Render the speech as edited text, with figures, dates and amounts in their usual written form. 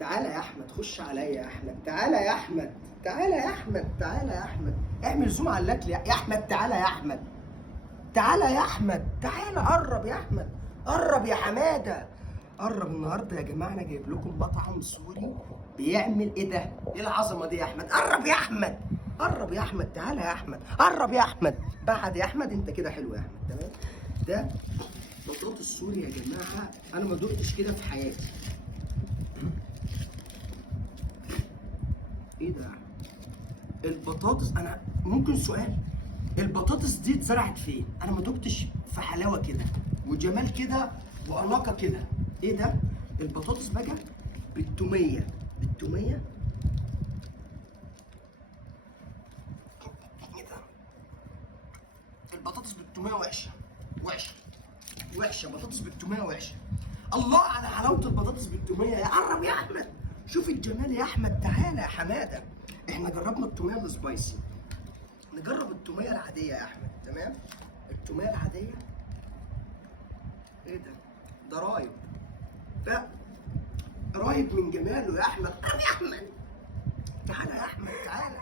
تعالى يا احمد، خش عليا يا احمد، تعالى يا احمد، تعالى يا احمد، تعالى يا احمد، اعمل زوم على الاكل يا احمد، تعالى يا احمد، تعالى يا احمد، تعالى قرب يا احمد، قرب يا حماده، قرب. النهارده يا جماعه انا جايب لكم مطعم سوري بيعمل ايه ده؟ ايه العظمه دي يا احمد؟ قرب يا احمد، قرب يا احمد، تعالى يا احمد، قرب يا احمد، بعد يا احمد، انت كده حلو يا احمد، تمام؟ ده بطاطس سوري يا جماعه، انا ما دقتش كده في حياتي. ايه ده؟ البطاطس، انا ممكن سؤال، البطاطس دي اتزرعت فين؟ انا ما دقتش في حلاوه كده وجمال كده واناقه كده. ايه ده؟ البطاطس بقى بالتوميه، بالتوميه. ايه ده؟ البطاطس بالتوميه وحشه، وحشه، وحشه، بطاطس بالتوميه وحشه. الله على حلاوه البطاطس بالتوميه، يا قرب يا احمد، شوف الجمال يا احمد، تعالى يا حماده. احنا جربنا التوميه السبايسي، نجرب التوميه العاديه يا احمد، تمام؟ التوميه العاديه. ايه ده؟ ده رايب، ده رايب من جماله يا احمد. قرب يا احمد، تعالى يا احمد، تعالى.